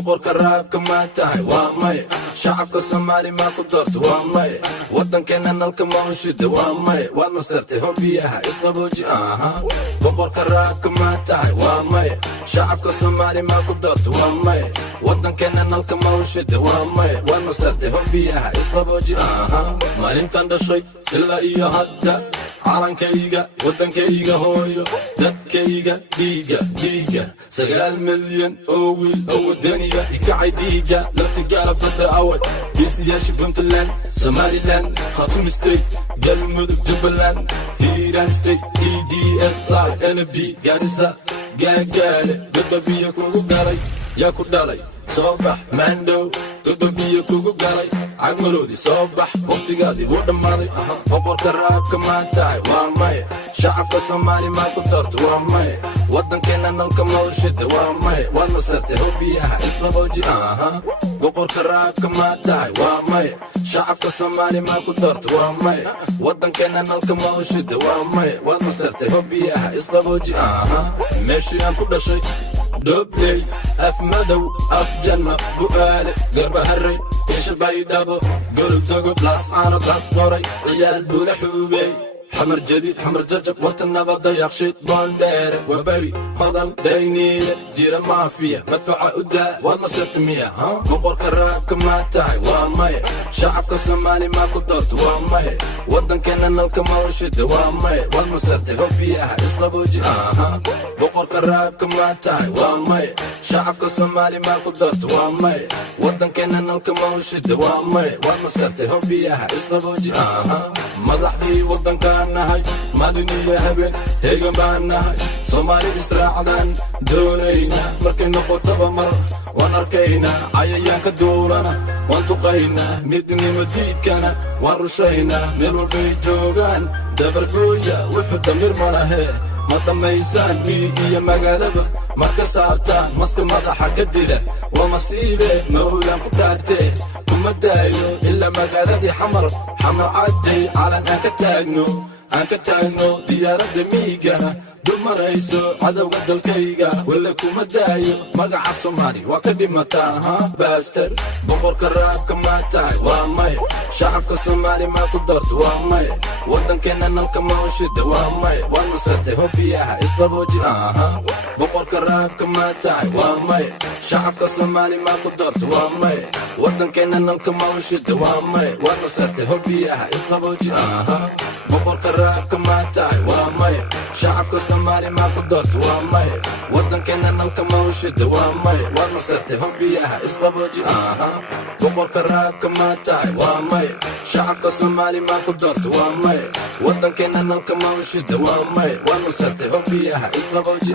boqorka raabka maa tahay waa maya shacabka soomaali maa ku doorta waa maya waddankeena nalka mawshida waa maya waad masartay hobiyaha isqabooji boqorka raabka maa tahay waa maya shacabka soomaali maa ku doorta waa maya waddankeena nalka mawshida waa maya waad masartay hobiyaha isqabooji maalintan dhashay ilaa iyo hadda calankayga waddankayga hooyo dadkayga dhiiga 9 milyan oo wiil oo wadaniga ikacay dhiiga laftigaala badda away geesiyaasha puntland somaliland khatum state galmudug jubbaland hiiraan state EDSR NB gaarisa gaagaale dadbabiya kugu galay yaa ku dhalay soo bax maandhow dadbabiya kugu galay cagmaroodi soo bax waqtigaadii wuu dhammaaday boqorka raabka maa tahay waa maya shacabka soomaali maa ku doorta waa maya waddankeena nalka mawshida waa maya waad masartay hobiyaha isqabooji boqorka raabka maa tahay waa maya shacabka soomaali maa ku doorta waa maya waddankeena nalka mawshida waa maya waad masartay hobiyaha isqabooji meeshii aan ku dhashay دوبلي أف مدو أف جنة بقالي قرب هري إيش بايدابو قلب دوغو بلاس عارة بلاس قوري ريال بولا حوبي حمر جديد حمر ججب وقت النبضة يخشيط بوندير وبري هضل دينيلة جيرة مافيا مدفع قداء والما صرت مية بقورك الرابك ما تاعي وامايا شعبك الصومالي ما كدرت وامايا ودن كان نلك موشد وامايا والما صرت هوبيها اسلبوجي بقورك الرابك ما تاعي وامايا شعبك الصومالي ما كدرت وامايا ودن كان نلك موشد وامايا والما صرت هوبيها اسلبوجي مضحي ودن كان nahay madaniya habeen heegan baan nahay soomaali israacdan doonayna markay noqotaba mar waan arkaynaa cayayaanka duulana waan tuqaynaa midnimo diidkana waan rushaynaa meel walbay joogaan dabargooya wuxuu damir malahe ma dhammaysaan miyi iyo magaalaba marka saartaan maska madaxa ka dila waa masiibe mawlaan ku taagtee kuma daayo ilaa magaaladii xamar cadday calan aan ka taagno diyaaradda miigana dumarayso cadowga dalkayga walla kuma daayo magaca soomaali waa ka dhimataa baaster boqorka raabka maa tahay waa maya shacabka soomaali maa ku doorta waa maya waddankeena nalka mawshida waa maya waad masartay hobiyaha isqabooji boqorka raabka maa tahay waa maya shacabka soomaali maa ku doorta waa maya waddankeena nalka mawshida waa maya waad masartay hobiyaha isqabooji boqorka raabka maa tahay waa maya shacabka soomaali maa ku doorta waa maya waddankeena nalka mawshida waa maya waad masartay hobiyaha isqabooji boqorka raabka maa tahay waa maya shacabka soomaali maa ku doorta waa maya waddankeena nalka mawshida waa maya waad masartay hobiyaha isqabooji